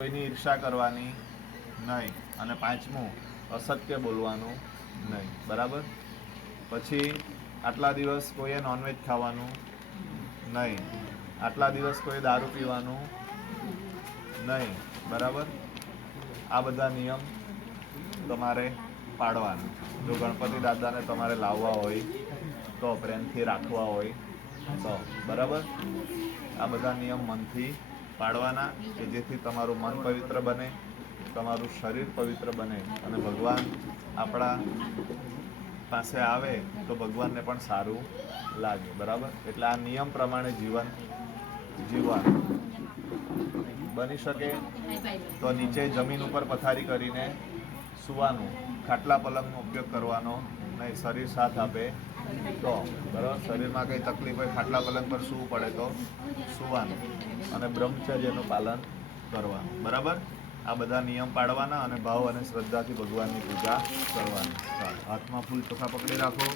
કોઈની ઈર્ષા કરવાની નહીં. અને પાંચમું, અસત્ય બોલવાનું નહીં. બરાબર. પછી આટલા દિવસ કોઈએ નોનવેજ ખાવાનું નહીં. આટલા દિવસ કોઈ દારૂ પીવાનું નહીં. બરાબર. આ બધા નિયમ તમારે પાડવાના. જો ગણપતિ દાદાને તમારે લાવવા હોય તો, પ્રેમથી રાખવા હોય તો. બરાબર. આ બધા નિયમ મનથી પાડવાના કે જેથી તમારું મન પવિત્ર બને, તમારું શરીર પવિત્ર બને અને ભગવાન આપણા પાસે આવે તો ભગવાનને પણ સારું લાગે. બરાબર. એટલે આ નિયમ પ્રમાણે જીવન જીવવાનું. બની શકે તો નીચે જમીન ઉપર પથારી કરીને સૂવાનું. ખાટલા પલંગનો ઉપયોગ કરવાનો નહીં. શરીર સાથ આપે તો. બરાબર. શરીરમાં કંઈ તકલીફ હોય, ખાટલા પલંગ પર સૂવું પડે તો સૂવાનું. અને બ્રહ્મચર્યનું પાલન કરવાનું. બરાબર. આ બધા નિયમ પાડવાના અને ભાવ અને શ્રદ્ધાથી ભગવાનની પૂજા કરવાની. હાથમાં ફૂલ ચોખા પકડી રાખો.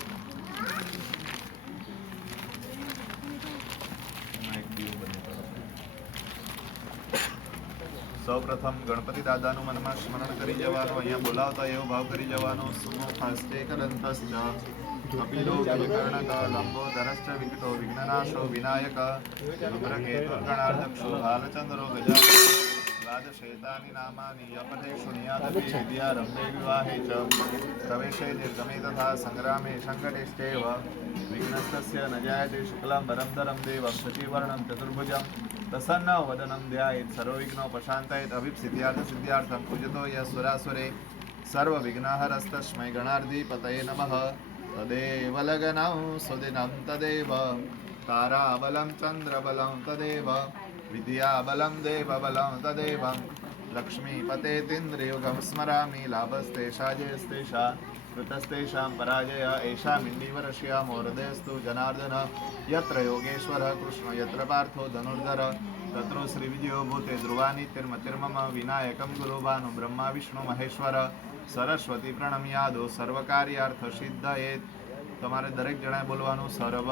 સૌ પ્રથમ ગણપતિ દાદાનું મનમાં સ્મરણ કરી જવાનું. અહીંયા બોલાવતા એવો ભાવ કરી જવાનો. સુમો ફાસ્તે કદંતશ્ચ કપિલો કર્ણક લંબોદરશ્ચ વિકટો વિઘ્નનાશો વિનાયક રુદ્રકેતુર્ગણાર્ધક્ષો બાલચંદ્રો ગજા દ્વાદશેતાની નામાની યપથેષુ નિયાતપી વિદ્યારંભે વિવાહે ચ પ્રવેશે નિર્ગમે તથા સંગ્રામે સંકટેશ્ચૈવ વિઘ્નસ્તસ્ય ન જાયતે શુક્લં વરદરં દેવં શશિવર્ણં ચતુર્ભુજં પ્રસન્ન વદनं ધ્યાયેત સર્વવિઘ્નોપશાन्तયેત અભીપ્સિદ્ધ્યાર્થ સિદ્ધ્યાર્થં પૂજતો યસ્વરાસુરે સર્વવિઘ્નહરસ્તસ્मै ગણાર્ધિપતये નમઃ. તદેવ લગ્નં સુદિनं તદેવ તારાબलं ચંદ્રબलं તદેવ વિદ્યાબलं દેવબलं તદેવ લક્ષ્મીપતેતિન્દ્રિયુગં સ્મરામિ લાભસ્તેષા જયસ્તેષા કૃતસ્તેષાં પરાજય એષામિન્દીવરસ્યા મોરદેસ્તુ જનાર્દન યત્ર યોગેશ્વર કૃષ્ણ યત્ર પાર્થો ધનુર્ધર તત્રો શ્રીવિજયો ભૂતે ધ્રુવાનિત્યર્મતિર્મમ વિનાયકં ગુરુભાનુ બ્રહ્મા વિષ્ણુ મહેશ્વર સરસ્વતી પ્રણમ્યાદો સર્વકાર્યાર્થ સિદ્ધયે. તમારે દરેક જણાએ બોલવાનું. સર્વ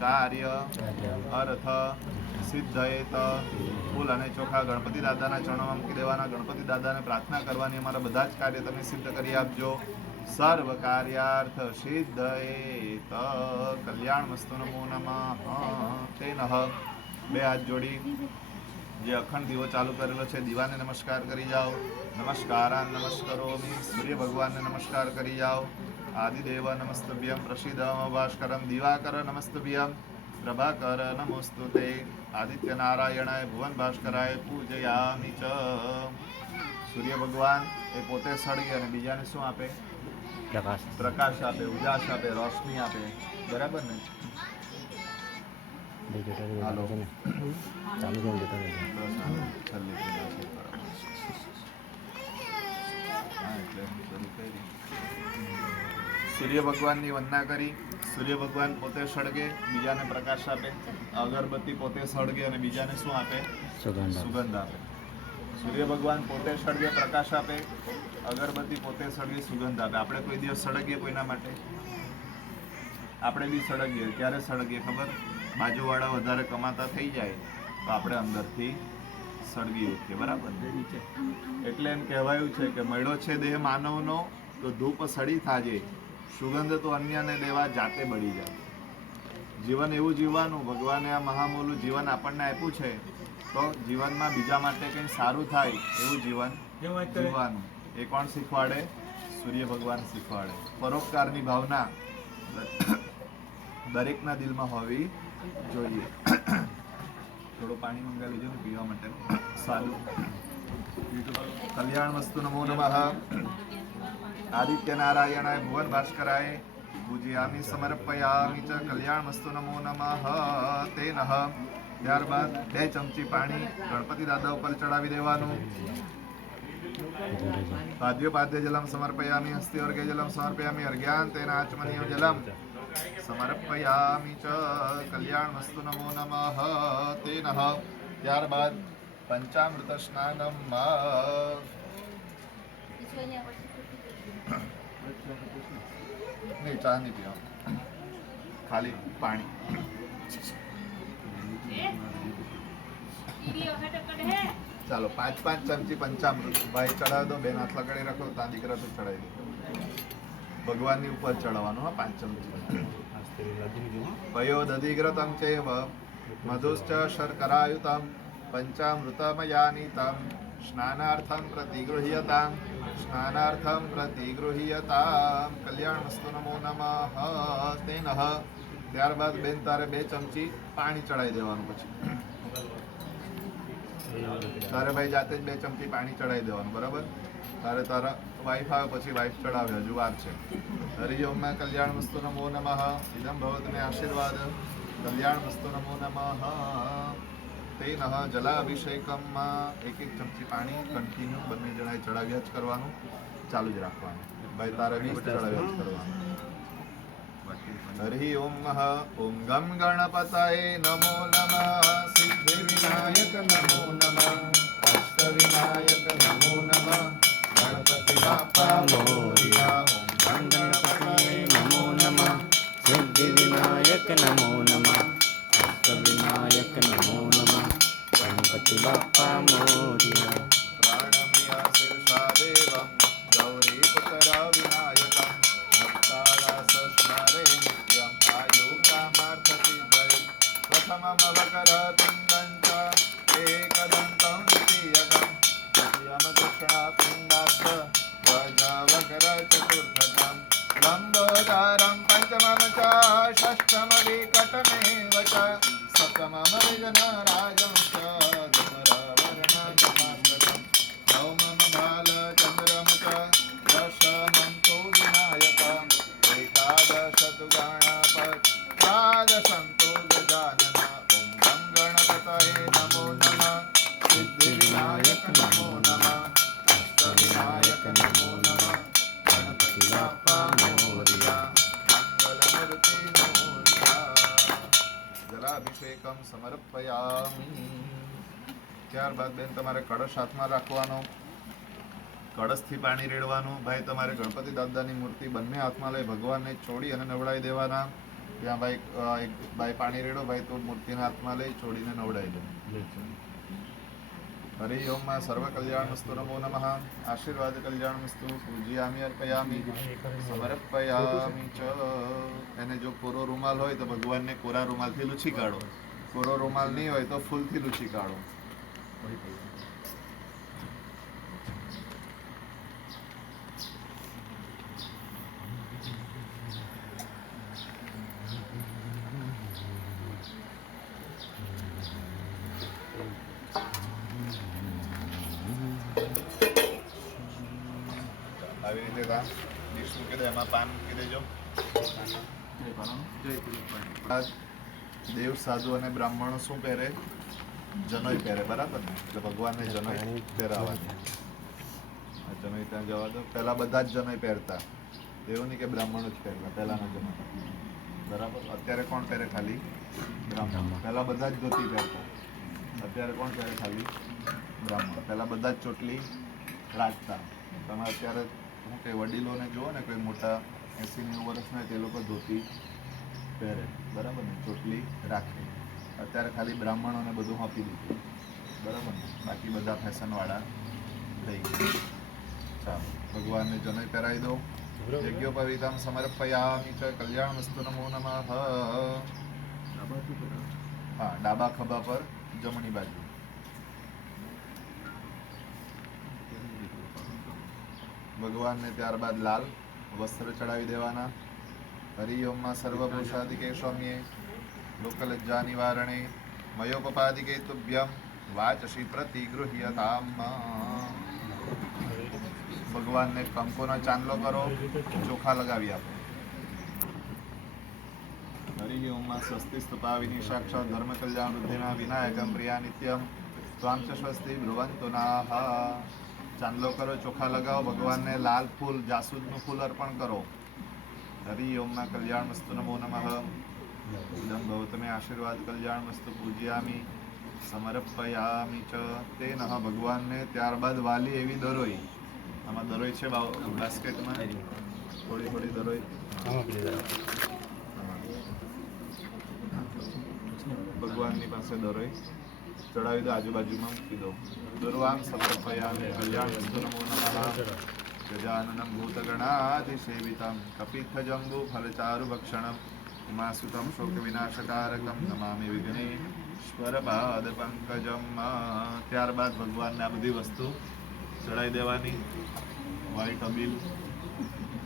કાર્ય અર્થ સિદ્ધયેત. ફૂલ અને ચોખા ગણપતિ દાદાના ચરણોમાં મૂકી દેવાના. ગણપતિ દાદાને પ્રાર્થના કરવાની, અમારા બધા જ કાર્ય તમે સિદ્ધ કરી આપજો. સર્વ કાર્યાર્થ સિદ્ધયેત. કલ્યાણમસ્તુ. નમો નમઃ. તેનઃ. બે હાથ જોડી જે અખંડ દીવો ચાલુ કરેલો છે દીવાને નમસ્કાર કરી જાઓ. નમસ્કારાન નમસ્કરોમિ. સૂર્ય ભગવાનને નમસ્કાર કરી જાઓ. આદિદેવ નમસ્તભ્યમ. પ્રસિદ્ધ ભાસ્કરમ દિવાકર નમસ્તભ્યમ. પ્રભાકર નમોસ્તુતે. આદિત્ય નારાયણાય ભુવન ભાસ્કરાય પૂજયામિ ચ. સૂર્ય ભગવાન એ પોતે સળગે અને બીજાને શું આપે? પ્રકાશ આપે, ઉજાસ આપે, રોશની આપે. બરાબર ને? હાલો સૂર્ય ભગવાનની વંદના કરી. સૂર્ય ભગવાન પોતે સળગે, બીજાને પ્રકાશ આપે. અગરબત્તી પોતે સળગે અને બીજાને શું આપે? સુગંધ આપે. સૂર્ય ભગવાન પોતે સળગે, પ્રકાશ આપે. અગરબત્તી પોતે સળગે, સુગંધ આપે. આપણે કોઈ દિવસ સળગીએ કોઈના માટે? આપણે બી સળગીએ. ક્યારે સળગીએ ખબર? બાજુવાળા વધારે કમાતા થઈ જાય તો આપણે અંદરથી સળગી ઉઠીએ. બરાબર. એટલે એમ કહેવાયું છે કે મળ્યો છે દેહ માનવનો તો ધૂપ સળી થાજે, સુગંધ તો અન્યને દેવા જાતે બળી જાય. જીવન એવું જીવવાનું. ભગવાને આ મહામૂલું જીવન આપણને આપ્યું છે તો જીવનમાં બીજા માટે કંઈ સારું થાય એવું જીવન જીવવાનું. એ કોણ શીખવાડે? સૂર્ય ભગવાન શીખવાડે. પરોપકારની ભાવના દરેકના દિલમાં હોવી જોઈએ. થોડું પાણી મંગાવી લેજો ને પીવા માટે. સારું. કલ્યાણ વસ્તુ. નમો નમઃ. આદિત્ય નારાયણાય ભુવન ભાસ્કરાય પૂજયામિ સમર્પયામિ ચ. કલ્યાણ વસ્તુ. નમો નમઃ. તેનઃ. ત્યારબાદ 2 ચમચી પાણી ગણપતિ દાદા ઉપર ચડાવી દેવાનું. પાદ્ય જલમ સમર્પયામિ. હસ્તે અર્ઘ્ય જલમ સમર્પયામિ. અર્ઘ્યાન તેન આચમનીય જલમ સમર્પયામિ ચ. કલ્યાણ વસ્તુ. નમો નમઃ. તેનઃ. ત્યારબાદ પંચામૃત સ્નાનમ. નહીં, ચા નહીં પીવાનું, ખાલી પાણી. ચાલો 5 ચમચી પંચામૃત ભાઈ ચડાવી દો, બેન હાથ લગાડી રાખો, ત્યાં દીકરા તો ચડાવી દો. ભગવાનની ઉપર ચડાવવાનું હા 5 ચમચી. પયો દધિગ્રતમ ચેવ મધુશ્ચ શર્કરાયુતમ પંચામૃતમયાનીતમ સ્નાનાર્થમ પ્રતિગૃહ્યતામ કલ્યાણમસ્તુ નમો નમઃ. તેનઃ ત્યારબાદ બેન તારે 2 ચમચી પાણી ચડાવી દેવાનું. પછી તારે ભાઈ જાતે જ 2 ચમચી પાણી ચડાવી દેવાનું. બરાબર. તારા વાઈફ આવે પછી વાઈફ ચડાવે, હજુ વાર છે. હરિ ઓમ કલ્યાણમસ્તુ નમો નમઃ. ઇદમ ભવતમે આશીર્વાદ. કલ્યાણમસ્તુ નમો નમઃ. તેનઃ જલાભિષેકમ. 1 ચમચી પાણી કન્ટિન્યુ બંને જણાએ ચડાવ્યા જ કરવાનું, ચાલુ જ રાખવાનું. ભાઈ તારે 20 ચડાવ્યા જ કરવાનું. હરિ ઓમ ઓમ ગમ ગણપતયે નમો નમઃ. સિદ્ધિ વિનાયક નમો નમઃ. અષ્ટ વિનાયક નમો નમઃ. ગણપતિ બાપા મોરયા. ઓમ ગમ ગણપતયે નમો નમઃ. સિદ્ધિ વિનાયક નમો નમઃ. અષ્ટ વિનાયક નમો નમઃ. ગણપતિ બાપા મોરયા. પ્રાણમયા શિરસા દેવં ગૌરી પુત્ર વિનાયકં ભક્તાદાસ સ્મરે નિત્યં આયુ કામાર્થ સિદ્ધયે. પ્રથમમ વકર પિંડં ચ એકદંतं દ્વિતીયકં તૃતીયમ દક્ષિણા પિંડાસ્ત વજ્રવકર ચતુર્થકં લંબોદરં પંચમમ ચ ષષ્ઠમ વિકટમેવ ચ સપ્તમમ વિઘ્નરાજં ચ ધનુરવર્ણચમાસ્તકં નવમમ ભાલચંદ્રમ ચ દશમં તુ વિનાયકં એકાદશ તુ ગણપત દ્વાદશં તુ ગજાનન. ઓમ ગમ ગણપતયે નમો નમઃ. સિદ્ધિ વિનાયક નમો નમઃ. અષ્ટ વિનાયક નમો નમઃ. ગણપતિ બાપા મોરયા. મંગલમૂર્તિ મોરયા. જલાભિષેકમ સમર્પયામિ. ત્યારબાદ બેન તમારે કળશ હાથમાં રાખવાનો, કળશથી પાણી રેડવાનું. ભાઈ તમારે ગણપતિ દાદાની મૂર્તિ બંને હાથમાં લઈ ભગવાનને છોડી અને નવડાવી દેવાના. ત્યાં ભાઈ એક ભાઈ પાણી રેડો, ભાઈ તો મૂર્તિના હાથમાં લઈ છોડીને નવડાવી દો. હરિ ઓમ સર્વ કલ્યાણમસ્તુ નમો નમઃ. આશીર્વાદ કલ્યાણમસ્તુ. પૂજયામિ અર્પયામિ સમર્પયામિ ચ. એને જો કોરો રૂમાલ હોય તો ભગવાનને કોરા રૂમાલથી લૂછી કાઢો. કોરો રૂમાલ નહીં હોય તો ફૂલથી લૂછી કાઢો. આવી રીતે ડીશ મૂકી દો, એમાં પાન મૂકી દેજો. દેવ સાધુ અને બ્રાહ્મણો શું પહેરે? જનોઈ પહેરે. બરાબર ને? એટલે ભગવાનને જનોઈ પહેરાવવાની. જનોઈ ત્યાં જવા દો. પહેલા બધા જ જનોઈ પહેરતા, એવું નહીં કે બ્રાહ્મણો જ પહેરતા. પહેલાના જમાના બરાબર. અત્યારે કોણ પહેરે? ખાલી બ્રાહ્મણ. પહેલા બધા જ ધોતી પહેરતા, અત્યારે કોણ પહેરે? ખાલી બ્રાહ્મણ. પહેલા બધા જ ચોટલી રાખતા. તમે અત્યારે શું કે વડીલોને જુઓ ને, કોઈ મોટા 80-90 વર્ષના તે લોકો ધોતી પહેરે. બરાબર ને? ચોટલી રાખે. અત્યારે ખાલી બ્રાહ્મણોને બધું આપી દીધું. બરાબર ને? બાકી બધા ફેશનવાળા થઈ ગયા. ચાલો ભગવાનને જનોઈ પહેરાવી દો. યજ્ઞોપવીતમ સમર્પયામિ ચ. કલ્યાણમસ્તુ નમો નમઃ. હા, ડાબા ખભા પર, જમણી બાજુ. ભગવાનને ત્યારબાદ લાલ વસ્ત્ર ચડાવી દેવાના. હરિ ઓમમાં સર્વભૂષાદિકે સૌમ્યે લોકલજ્જા નિવારણે મયોપપાદિકે તુભ્યમ વાચસી પ્રતિગૃહ્યતામ. ભગવાનને કંકુનો ચાંદલો કરો, ચોખા લગાવી આપો. હરિ ઓમમાં સ્વસ્તિ સ્તુપાવિની સાક્ષાત ધર્મ કલ્યાણ વૃદ્ધિના વિનાયકમ પ્રિયા નિત્યમ ત્વામ ચ સ્વસ્તિ બ્રુવંતુ નાહ. ચાંદલો કરો, ચોખા લગાવો. ભગવાનને લાલ ફૂલ, જાસૂદનું ફૂલ અર્પણ કરો. હરિ ઓમના કલ્યાણમસ્તુ નમો નમઃ. ઇદં ભવતમે આશીર્વાદ કલ્યાણમસ્તુ. પૂજયામિ સમર્પયામિ ચ. તેનઃ ભગવાનને ત્યારબાદ વાલી એવી દરોઈ. આમાં દરોઈ છે બાસ્કેટમાં, થોડી થોડી દરોઈ. ભગવાનની પાસે દરોઈ ચડાવી દો, આજુબાજુમાં મૂકી દો. दुर्वां समर्पयामि कल्याणस्तु नमो नमः गजाननं भूतगणाधिसेवितं कपित्थजम्बूफलचारुभक्षणं उमासुतं शोकविनाशकारकं नमामि विघ्नेश्वरपादपङ्कजं ત્યારબાદ ભગવાનને આ બધી વસ્તુ ચડાવી દેવાની વ્હાઈટ અબીલ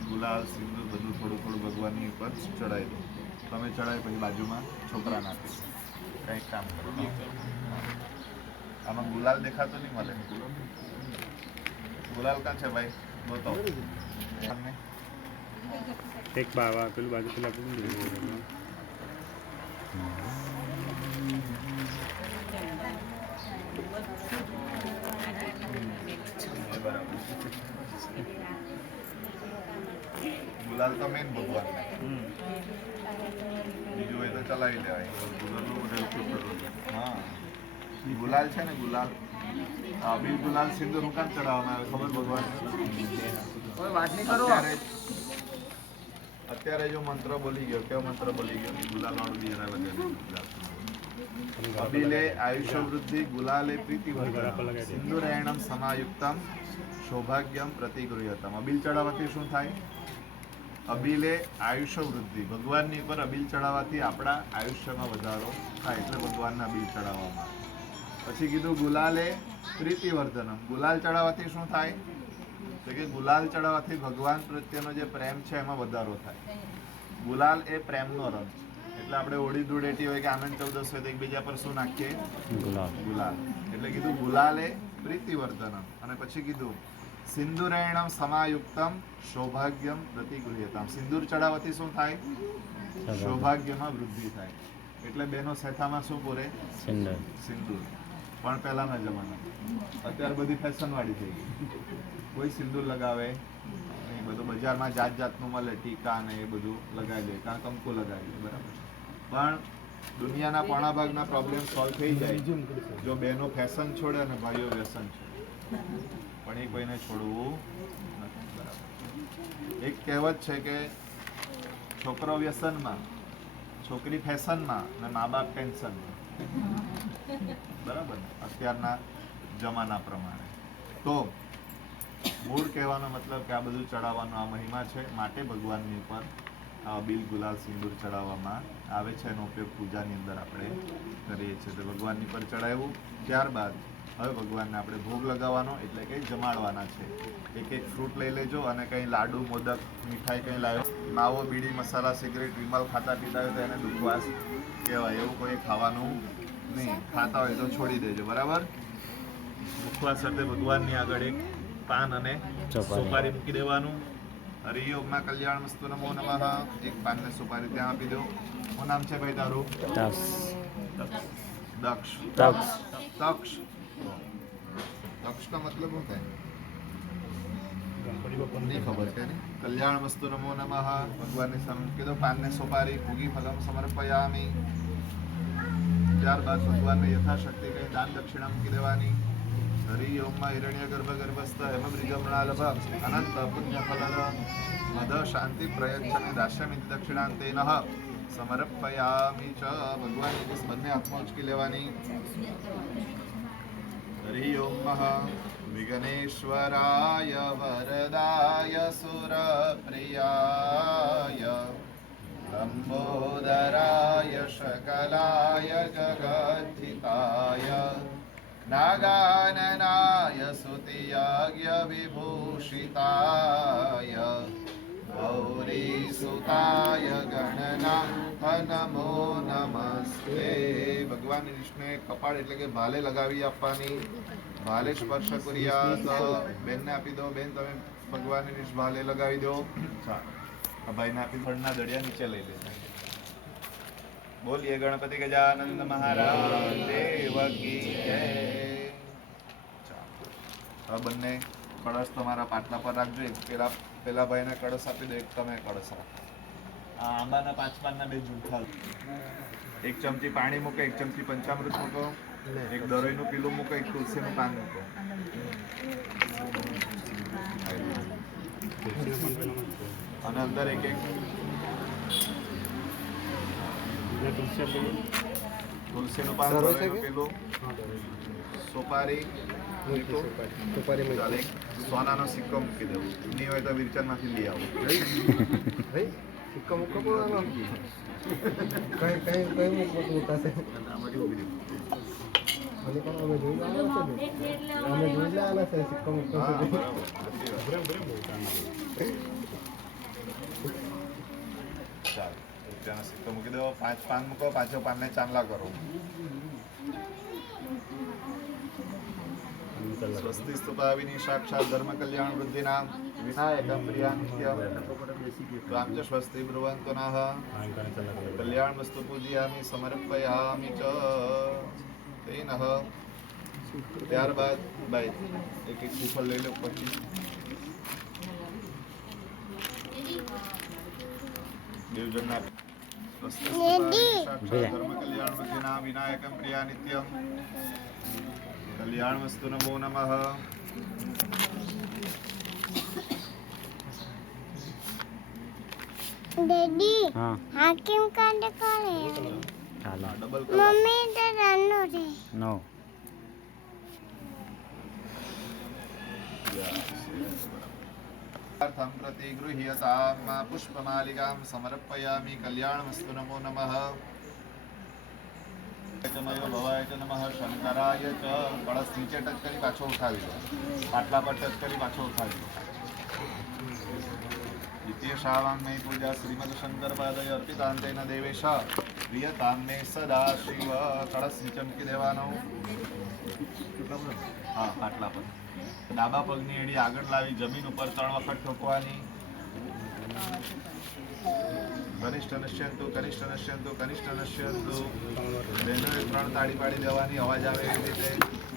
ગુલાલ સિંદૂર બધું થોડું થોડું ભગવાનની ઉપર ચડાવી દો તમે ચડાવી પછી બાજુમાં છોકરા નાખી કંઈક કામ કરો આમાં ગુલાલ દેખાતો નહીં મળે ગુલાલ કાં છે ભાઈ બતાવો એક બાવા પેલું બાજુ પેલા ગુલાલ તો મેન ભગવાન બીજું હોય તો ચલાવી લેવાય હા ગુલાલ છે ને ગુલાલ અબીલ ગુલાલ સિંદૂર હું કામ ચડાવવામાં આવે ખબર ભગવાન અત્યારે જો મંત્ર બોલી ગયો કેવો મંત્ર બોલી ગયો ગુલાલ વાળું બી જરા વધારે અબીલે આયુષ્ય વૃદ્ધિ ગુલાલે પ્રીતિ વર્ધનમ સિંદુરેણમ સમાયુક્તમ સૌભાગ્યમ પ્રતિગૃહ્યતમ અબીલ ચડાવવાથી શું થાય અબીલે આયુષ્ય વૃદ્ધિ ભગવાનની ઉપર અબીલ ચડાવવાથી આપણા આયુષ્યમાં વધારો થાય એટલે ભગવાનને અબીલ ચડાવવામાં પછી કીધું ગુલાલે પ્રીતિવર્ધનમ ગુલાલ ચડાવવાથી શું થાય તો કે ગુલાલ ચડાવવાથી ભગવાન પ્રત્યેનો જે પ્રેમ છે એમાં વધારો થાય ગુલાલ એ પ્રેમનો રંગ છે એટલે આપણે હોળી ધૂળેટી હોય કે આનંદ ચૌદસ હોય તો એકબીજા પર શું નાખીએ ગુલાલ એટલે કીધું ગુલાલે પ્રીતિવર્ધનમ અને પછી કીધું સિંદુરેણમ સમાયુક્તમ સૌભાગ્યમ પ્રતિગૃહ્યતમ સિંદૂર ચડાવવાથી શું થાય સૌભાગ્યમાં વૃદ્ધિ થાય એટલે બેનો સેથામાં શું પૂરે સિંદૂર પણ પહેલાના જમાનામાં અત્યારે બધી ફેશન વાળી થઈ ગઈ કોઈ સિંદૂર લગાવે નહીં બધું બજારમાં જાત જાતનું મળે ટીકા ને એ બધું લગાવી લે કાં કંકુ લગાવી લે બરાબર પણ દુનિયાના પોણા ભાગના પ્રોબ્લેમ સોલ્વ થઈ જાય જો બહેનો ફેશન છોડે અને ભાઈઓ વ્યસન છોડે પણ એ કોઈને છોડવું નથી બરાબર એક કહેવત છે કે છોકરો વ્યસનમાં છોકરી ફેશનમાં અને મા બાપ ટેન્શનમાં બરાબર ને અત્યારના જમાના પ્રમાણે તો મૂળ કહેવાનો મતલબ કે આ બધું ચડાવવાનો આ મહિમા છે માટે ભગવાનની ઉપર અબીલ ગુલાલ સિંદૂર ચડાવવામાં આવે છે એનો ઉપયોગ પૂજાની અંદર આપણે કરીએ છીએ તો ભગવાનની પર ચડાવ્યું ત્યારબાદ હવે ભગવાનને આપણે ભોગ લગાવવાનો એટલે કે જમાડવાના છે એક એક ફ્રૂટ લઈ લેજો અને કંઈ લાડુ મોદક મીઠાઈ કંઈ લાવ્યો માવો બીડી મસાલા સિગરેટ વિમલ ખાતા પીતા હોય તો એને દુખવાસ કહેવાય એવું કોઈ ખાવાનું નહીં ખાતા હોય તો છોડી દેજો બરાબર મુખવાસ સાથે ભગવાનની આગળ એક પાન અને સોપારી મૂકી દેવાનું હરિયોગમાં કલ્યાણ મસ્તુ નમો નમઃ એક પાન ને સોપારી ત્યાં આપી દો શું નામ છે ભાઈ તારું દક્ષ દક્ષ નો મતલબ શું થાય નહીં ખબર છે કલ્યાણ વસ્તુ નમો નમઃ ભગવાનની સામે કીધો પાન ને સોપારી ભોગી ફલમ સમર્પયામિ ત્યારબાદ ભગવાનને યથાશક્તિ કઈ દાન દક્ષિણા મૂકી દેવાની હરિ ઓમમાં હિરણ્ય ગર્ભસ્થ હેમ બ્રિજમણાલભ અનંત પુણ્ય ફલદ મદ શાંતિ પ્રયચ્છને દાસ્યમિતિ દક્ષિણાંતેન સમર્પયામિ ચ ભગવાનની બંને હાથમાં ઉચકી લેવાની હરિ ઓમ વિઘ્નેશ્વરાય વરદાય સુરપ્રિયાય લંબોદરાય શકલાય જગદ્ધિતાય નાગાનનાય સુતિયાગ્ય વિભૂષિતાય ગૌરીસુતાય ગણનાથ નમો નમસ્તે ભગવાન વિષ્ણુએ કપાળ એટલે કે ભાલે લગાવી આપવાની ભાલે સ્પર્શ કર્યા તો બેનને આપી દો બેન તમે ભગવાન વિષ્ણુ ભાલે લગાવી દો ભાઈને આપી ફળના દળિયા નીચે લઈ લે બોલીએ ગણપતિ ગજાનંદ મહારાજ દેવ કી જય હવે બંને કળશ તમારા પાટલા પર રાખજો એક પેલા ભાઈને કળશ આપી દો એક તમે કળશ રાખો આ આંબાના 5 પાનના 2 ઝૂંઠા એક ચમચી પાણી મૂકો એક ચમચી પંચામૃત મૂકો એક દરોઈનું પીલું મૂકો એક તુલસીનું પાન મૂકો અને અંદર એક એક તુલસીનું પાન દરોઈનું પીલું સોપારી મૂક્યું? ચાલ, એક સોનાનો સિક્કો મૂકી દેવો. નહીં હોય તો વિરચનમાંથી લઈ આવો. આમાંથી ઉભી રહ્યો. હા, બરાબર. સાચી વાત. ચાલ, રૂપિયાનો સિક્કો મૂકી દો. 5 પાન મૂકો. પાછો પાનને ચાંદલા કરો. સ્વસ્તિ સ્તુપાવિની સાક્ષાત ધર્મ કલ્યાણ વૃદ્ધિના વિનાયકમ પ્રિયા નિત્યમ રામ ચ સ્વસ્તિ બ્રુવન્તો નઃ કલ્યાણ વસ્તુ પૂજયામિ સમર્પયામિ ચ તેનઃ. ત્યારબાદ ભાઈ એક એક શ્રીફળ લઈ લો. પછી દેવજનના સ્વસ્તિ સ્તુપાવિની સાક્ષાત ધર્મ કલ્યાણ વૃદ્ધિના વિનાયકમ પ્રિયા નિત્યમ કલ્યાણ વસ્તુ નમો નમઃ. ડેડી હા હાકીમ કાંડે કોણે ચાલો ડબલ મમ્મી તો રાનો રે નો અર્થમ પ્રતિ ગૃહ્યતામ પુષ્પમાલિકામ સમર્પયામિ કલ્યાણ વસ્તુ નમો નમઃ. ચમયો ભવાય ચ નમઃ શંકરાય ચ. કળશ નીચે ટચ કરી પાછો ઉઠાવી દો. પાટલા પર ટચ કરી પાછો ઉઠાવી દો. દ્વિતીય શાવાંગમય પૂજા શ્રીમદ શંકર પાદય અર્પિતાંતેન દેવેશ પ્રિયતામે સદા શિવ. કળશ નીચે મૂકી દેવાનો. હા, પાટલા પર. ડાબા પગની એડી આગળ લાવી જમીન ઉપર 3 વખત ઠોકવાની. કનિષ્ઠ નશ્યંતુ કનિષ્ઠ નશ્યંતુ કનિષ્ઠ નશ્યંતુ. બહેનોએ 3 તાળી પાડી દેવાની. અવાજ આવે એવી રીતે.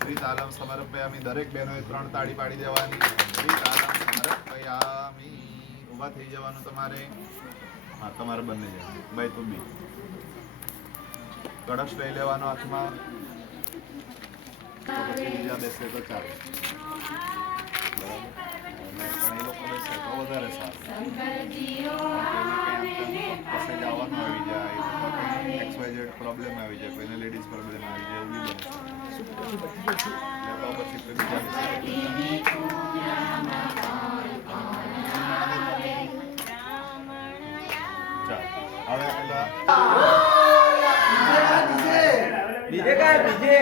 ત્રિતાલમ સમર્પયામિ. દરેક બહેનોએ 3 તાળી પાડી દેવાની. ત્રિતાલમ સમર્પયામિ. ઊભા થઈ જવાનું તમારે. હા, તમારે બંને જવાનું. ભાઈ તું બી. કળશ લઈ લેવાનો હાથમાં. પછી બીજા બેસે તો ચાલે. બરાબર. પણ એ લોકો બેસે તો વધારે સારું. પાસે જવાનું આવી જાય, XYZ પ્રોબ્લેમ આવી જાય, કોઈને લેડીઝ પ્રોબ્લેમ આવી જાય, એવું બી બને. તો પછી કોઈ બીજા ચાલ, હવે પેલા બીજે કાય બીજે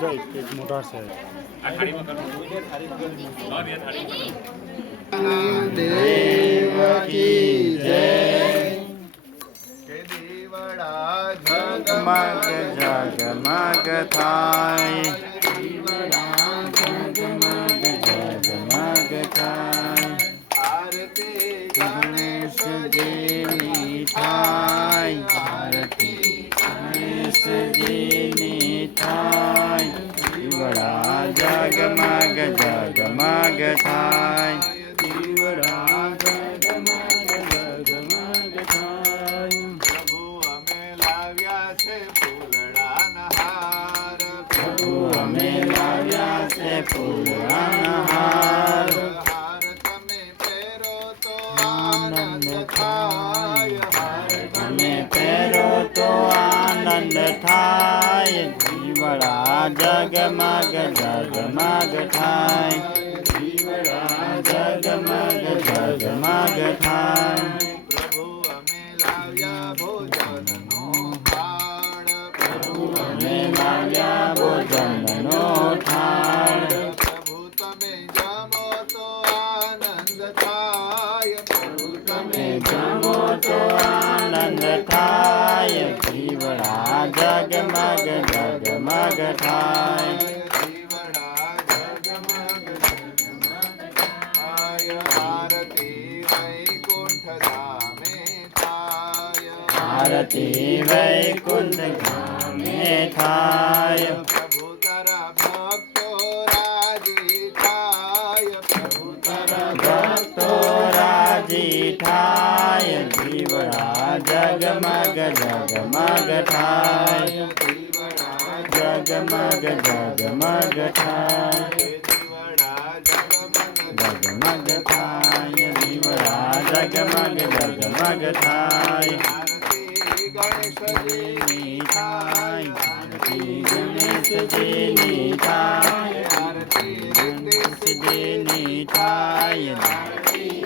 જો એક મોટા છે દેવ કી જય. કે દીવડા જગમગ જગમગ થાય. જગમગ થાય. આરતી ગણેશજીની થાય. આરતી ગણેશજીની થાય. દીવડા જગમગ જગમગ થાય. દીવડા જગમગ જગમગ થાય. પ્રભુ અમે લાવ્યા છે ફૂલડાના હાર. પ્રભુ અમે લાવ્યા છે ફૂલડાના હાર. હાર તમે પહેરો તો આનંદ થાય. હાર તમે પહેરો તો આનંદ થાય. દીવડા જગમગ જગમગ થાય. દીવડા જગમગ જગમગ થાય. પ્રભુ અમે લાવ્યા ભોજનનો થાળ. પ્રભુ અમે લાવ્યા ભોજનનો થાળ. પ્રભુ તમે જમો તો આનંદ થાય. પ્રભુ તમે જમો તો આનંદ થાય. દીવડા જગમગ જગમગ થાય. આરતી વૈકુંઠ ગામે થાય પ્રભુ તારા ભક્તો રાજી થાય પ્રભુ તારા ભક્તો રાજી થાય જીવડા જગમગ જગમગ થાય જગમગ જગમગ થાય જગમગ થાય દીવડા જગમગ જગમગ થાય ગણેશજીની થાય આરતી ગણેશજીની થાય આરતી ગણેશજીની થાય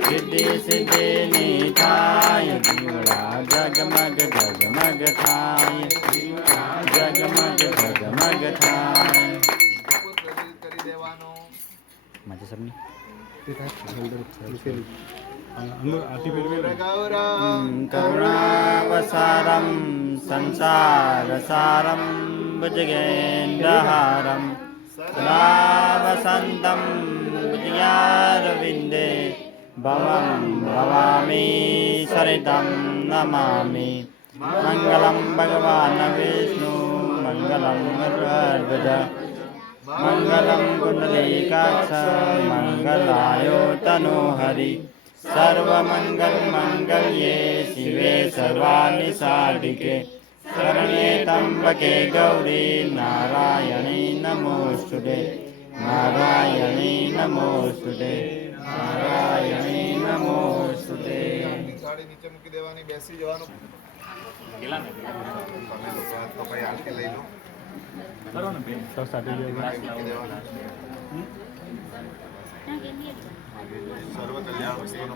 સિદ્ધિ સિદ્ધિની થાય દીવડા જગમગ જગમગ થાય જગમગ જગમગ થાય કરી દેવાનું माझ्या सबनी आरती फिरवेल ગૌરમ करुणावसारं संसारसारं भुजगेन्द्रहारं सदा वसन्तं भुजगारविन्दे भवं भवामि सरितं नमामि मङ्गलं भगवान् विष्णु मङ्गलं गरुडध्वज मङ्गलं कुण्डलीकाक्ष मङ्गलायो तनोहरि सर्वमङ्गलमङ्गल्ये शिवे सर्वाणि साधिके शरण्ये त्र्यम्बके गौरी नारायणी नमोस्तुते नारायणी नमोस्तुते नारायणी नमोस्तुते થાળી નીચે મૂકી દેવાની બેસી જવાનું તમે લોકો હાથ તો ભાઈ આરતી લઈ લો सब साथी મૂકી દેવાના સર્વ કલ્યાણ વસ્તુનો